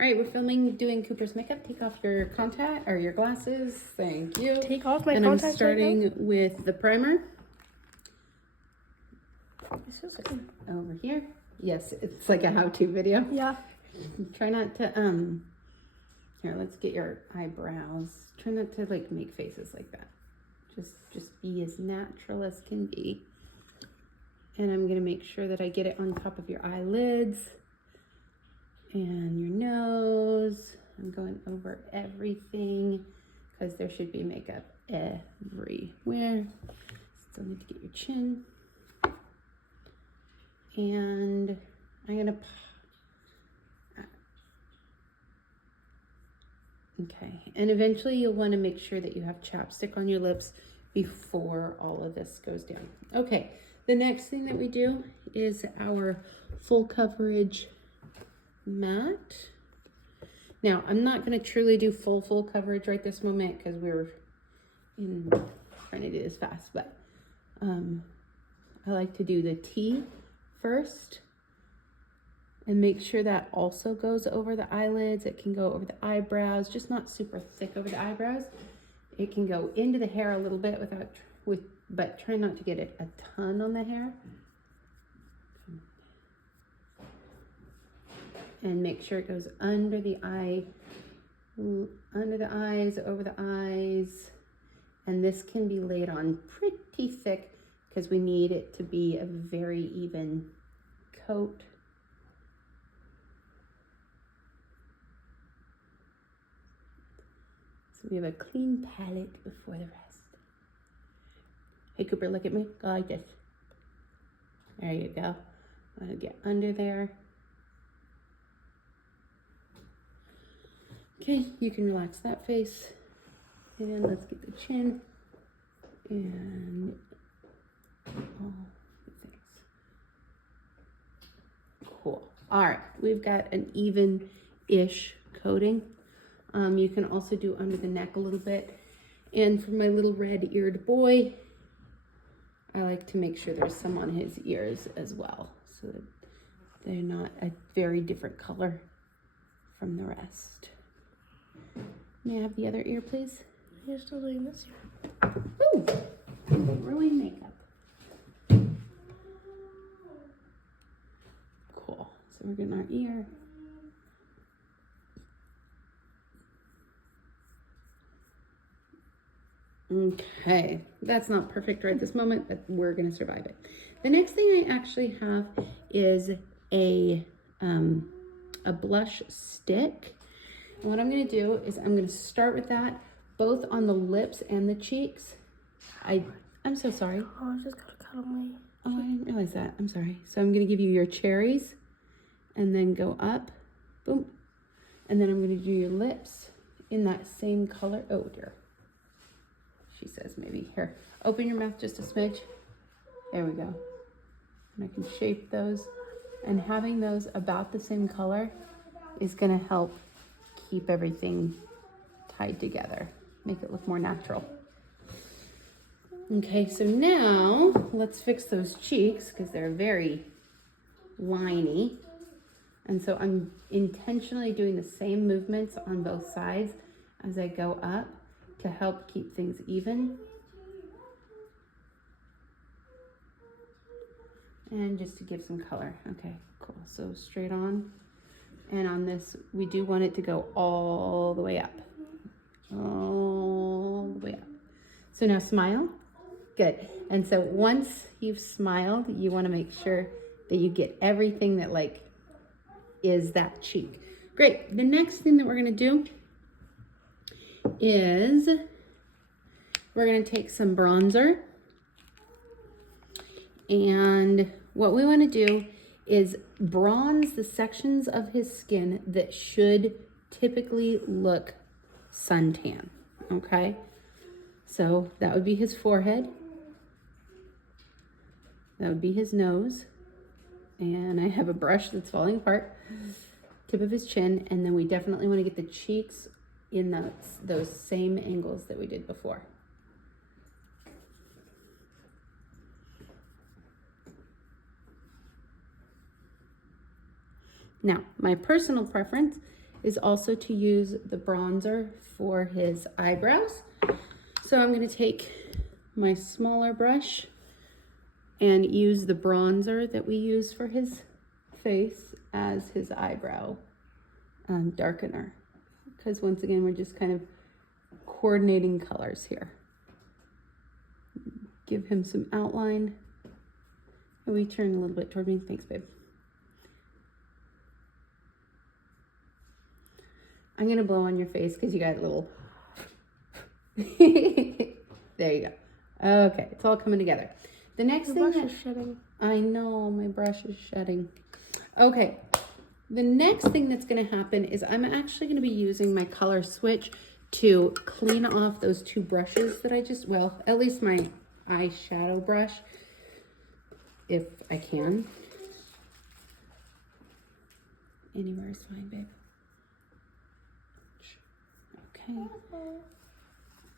All right, we're filming doing Cooper's makeup. Take off your contact or your glasses. Thank you. Take off my and I'm contacts starting right with the primer. This is Over here. Yes, it's like a how-to video. yeah. Try not to here, let's get your eyebrows. Try not to like make faces like that. Just be as natural as can be. And I'm gonna make sure that I get it on top of your eyelids and your nose. I'm going over everything because there should be makeup everywhere. Still need to get your chin. And I'm gonna, okay. And eventually you'll wanna make sure that you have chapstick on your lips before all of this goes down. Okay, the next thing that we do is our full coverage matte. Now, I'm not gonna truly do full coverage right this moment because we're trying to do this fast, but I like to do the T first and make sure that also goes over the eyelids. It can go over the eyebrows, just not super thick over the eyebrows. It can go into the hair a little bit but try not to get it a ton on the hair. And make sure it goes under the eye, under the eyes, over the eyes. And this can be laid on pretty thick because we need it to be a very even coat. So we have a clean palette before the rest. Hey Cooper, look at me. Go like this. There you go. I'm gonna get under there. Okay, you can relax that face. And let's get the chin and all the things. Cool. All right, we've got an even-ish coating. You can also do under the neck a little bit. And for my little red-eared boy, I like to make sure there's some on his ears as well, so that they're not a very different color from the rest. May I have the other ear, please? You're still doing this here. Ooh, ruin makeup. Cool. So we're getting our ear. Okay, that's not perfect right this moment, but we're gonna survive it. The next thing I actually have is a blush stick. And what I'm gonna do is I'm gonna start with that both on the lips and the cheeks. I'm so sorry. Oh, I just got a cut on my... Oh, I didn't realize that. I'm sorry. So I'm gonna give you your cherries and then go up, boom. And then I'm gonna do your lips in that same color. Oh dear. She says maybe. Here, open your mouth just a smidge. There we go. And I can shape those. And having those about the same color is gonna help keep everything tied together. Make it look more natural. Okay, so now let's fix those cheeks because they're very liney. And so I'm intentionally doing the same movements on both sides as I go up to help keep things even. And just to give some color. Okay, cool. So straight on. And on this, we do want it to go all the way up. All the way up. So now smile. Good. And so once you've smiled, you want to make sure that you get everything that like is that cheek. Great. The next thing that we're going to do is we're going to take some bronzer. And what we want to do is bronze the sections of his skin that should typically look suntan, okay? So that would be his forehead. That would be his nose. And I have a brush that's falling apart. Tip of his chin. And then we definitely want to get the cheeks in those same angles that we did before. Now, my personal preference is also to use the bronzer for his eyebrows. So I'm going to take my smaller brush and use the bronzer that we use for his face as his eyebrow darkener. Because once again, we're just kind of coordinating colors here. Give him some outline. And we turn a little bit toward me. Thanks, babe. I'm gonna blow on your face because you got a little. There you go. Okay, it's all coming together. The next The thing brush is shedding. I know my brush is shedding. Okay, the next thing that's gonna happen is I'm actually gonna be using my color switch to clean off those two brushes that I just, well, at least my eyeshadow brush, if I can. Anywhere is fine, babe. Okay.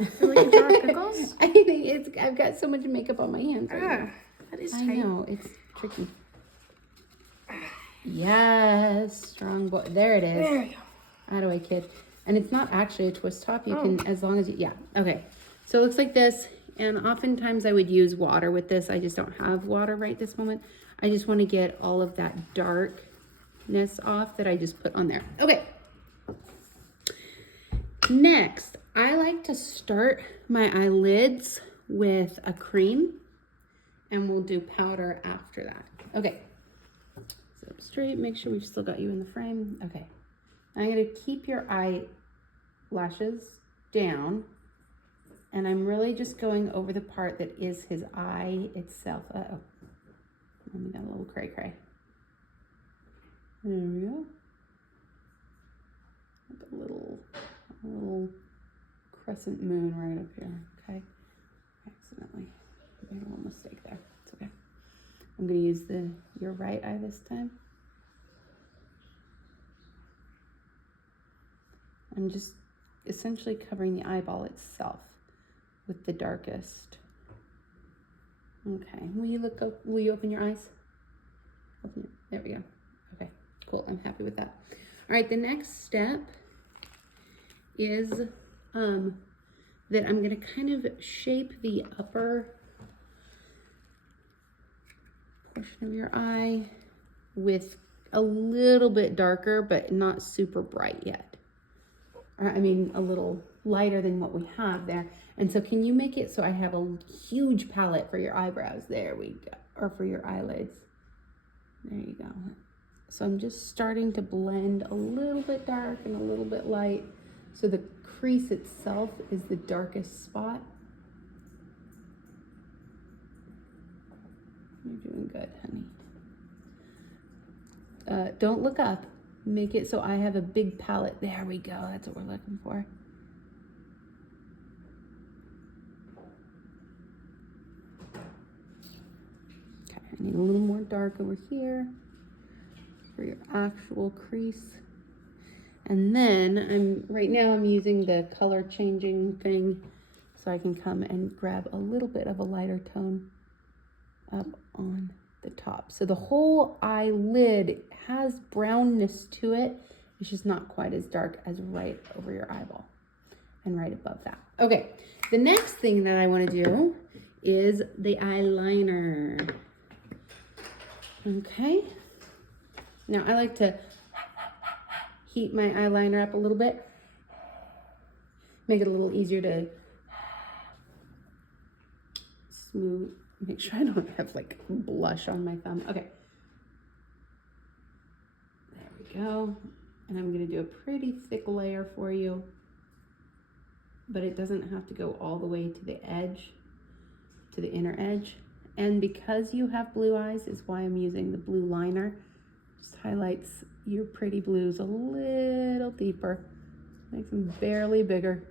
I feel like a jar of pickles. I think I've got so much makeup on my hands right now. That is I tight. know, it's tricky. Yes, strong boy. There it is. There we go. How do I kid? And it's not actually a twist top. You can, as long as you, yeah. Okay. So it looks like this. And oftentimes I would use water with this. I just don't have water right this moment. I just want to get all of that darkness off that I just put on there. Okay. Next, I like to start my eyelids with a cream, and we'll do powder after that. Okay. Sit up straight. Make sure we've still got you in the frame. Okay. I'm going to keep your eyelashes down, and I'm really just going over the part that is his eye itself. Uh-oh. Let me got a little cray-cray. There we go. Like a little crescent moon right up here. Okay. Accidentally made a little mistake there. It's okay. I'm going to use your right eye this time. I'm just essentially covering the eyeball itself with the darkest. Okay, will you open your eyes? There we go. Okay, cool, I'm happy with that. All right, the next step is that I'm gonna kind of shape the upper portion of your eye with a little bit darker, but not super bright yet. I mean, a little lighter than what we have there. And so can you make it so I have a huge palette for your eyebrows? There we go. Or for your eyelids. There you go. So I'm just starting to blend a little bit dark and a little bit light. So the crease itself is the darkest spot. You're doing good, honey. Don't look up. Make it so I have a big palette. There we go. That's what we're looking for. Okay, I need a little more dark over here for your actual crease. And then right now I'm using the color changing thing so I can come and grab a little bit of a lighter tone up on the top. So the whole eyelid has brownness to it. It's just not quite as dark as right over your eyeball and right above that. Okay, the next thing that I want to do is the eyeliner. Okay, now I like to heat my eyeliner up a little bit, make it a little easier to smooth. Make sure I don't have like blush on my thumb. Okay. There we go. And I'm going to do a pretty thick layer for you. But it doesn't have to go all the way to the edge, to the inner edge. And because you have blue eyes is why I'm using the blue liner. Just highlights your pretty blues a little deeper. Makes them barely bigger.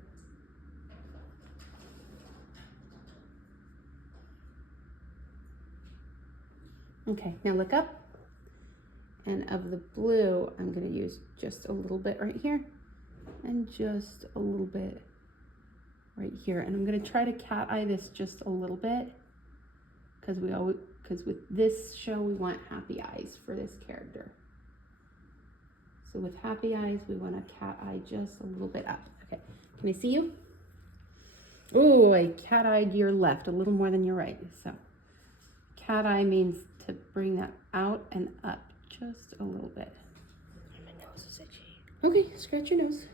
Okay, now look up, and of the blue, I'm gonna use just a little bit right here, and just a little bit right here. And I'm gonna try to cat eye this just a little bit, because with this show, we want happy eyes for this character. So with happy eyes, we want to cat eye just a little bit up. Okay, can I see you? Oh, I cat-eyed your left a little more than your right. So cat eye means to bring that out and up just a little bit. My nose is itchy. Okay, scratch your nose.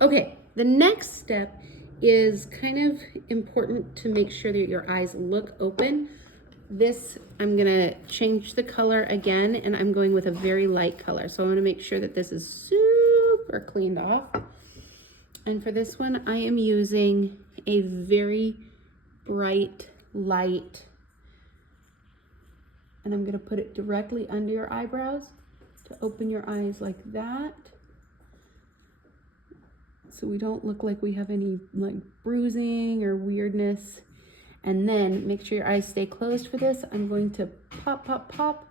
Okay, the next step is kind of important to make sure that your eyes look open. This, I'm gonna change the color again, and I'm going with a very light color. So I wanna make sure that this is super cleaned off. And for this one, I am using a very bright light, and I'm gonna put it directly under your eyebrows to open your eyes like that. So we don't look like we have any like bruising or weirdness. And then make sure your eyes stay closed for this. I'm going to pop, pop, pop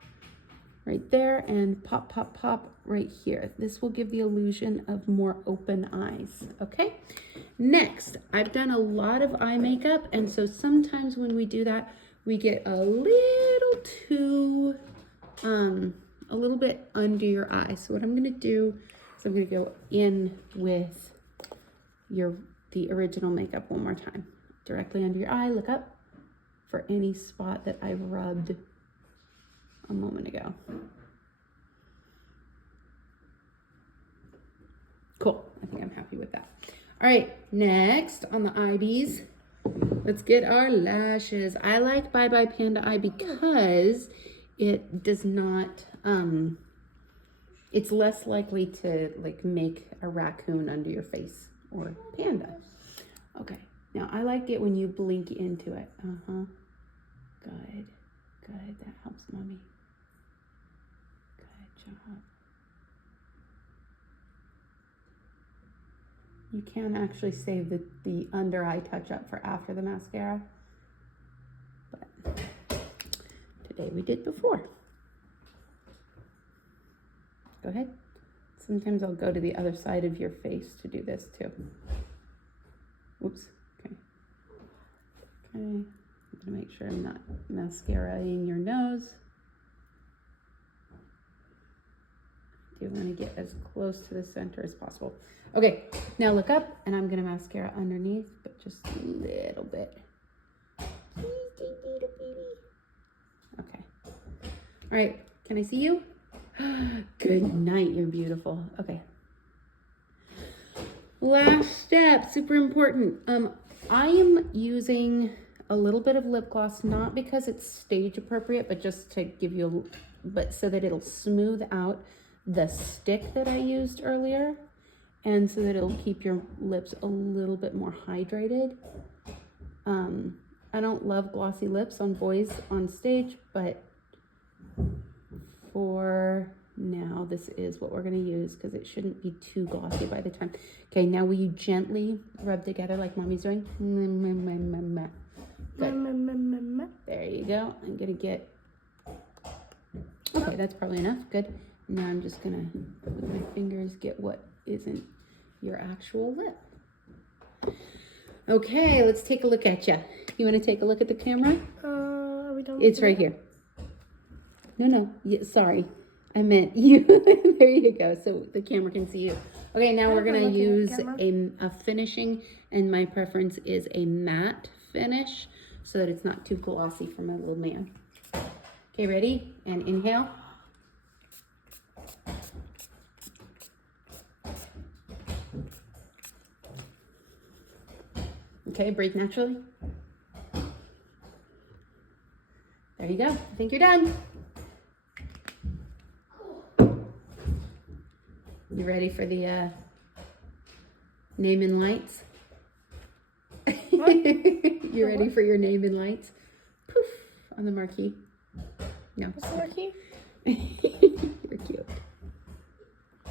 right there and pop, pop, pop right here. This will give the illusion of more open eyes, okay? Next, I've done a lot of eye makeup, and so sometimes when we do that, we get a little too, a little bit under your eye. So what I'm gonna do is I'm gonna go in with the original makeup one more time. Directly under your eye, look up for any spot that I rubbed a moment ago. Cool, I think I'm happy with that. All right, next on the IBs, let's get our lashes. I like Bye Bye Panda Eye because it does not, it's less likely to like make a raccoon under your face or panda. Okay, now I like it when you blink into it. Good, good, that helps mommy. Good job. You can actually save the under eye touch up for after the mascara, but today we did before. Go ahead. Sometimes I'll go to the other side of your face to do this too. Oops, okay. Okay, I'm gonna make sure I'm not mascara-ing your nose. You want to get as close to the center as possible. Okay, now look up, and I'm gonna mascara underneath, but just a little bit. Okay. All right, can I see you? Good night, you're beautiful. Okay. Last step, super important. I am using a little bit of lip gloss, not because it's stage appropriate, but just to give you but so that it'll smooth out the stick that I used earlier, and so that it'll keep your lips a little bit more hydrated. I don't love glossy lips on boys on stage, but for now, this is what we're gonna use because it shouldn't be too glossy by the time. Okay, now will you gently rub together like mommy's doing? Good. There you go. I'm gonna get, okay, that's probably enough. Good. Now I'm just gonna, with my fingers, get what isn't your actual lip. Okay, let's take a look at you. You wanna take a look at the camera? Are we done? It's right here. No, yeah, sorry. I meant you. There you go. So the camera can see you. Okay, now we're gonna use a finishing, and my preference is a matte finish so that it's not too glossy for my little man. Okay, ready? And inhale. Okay, breathe naturally. There you go. I think you're done. You ready for the name and lights? You ready for your name and lights? Poof, on the marquee. No. What's the marquee? You're cute.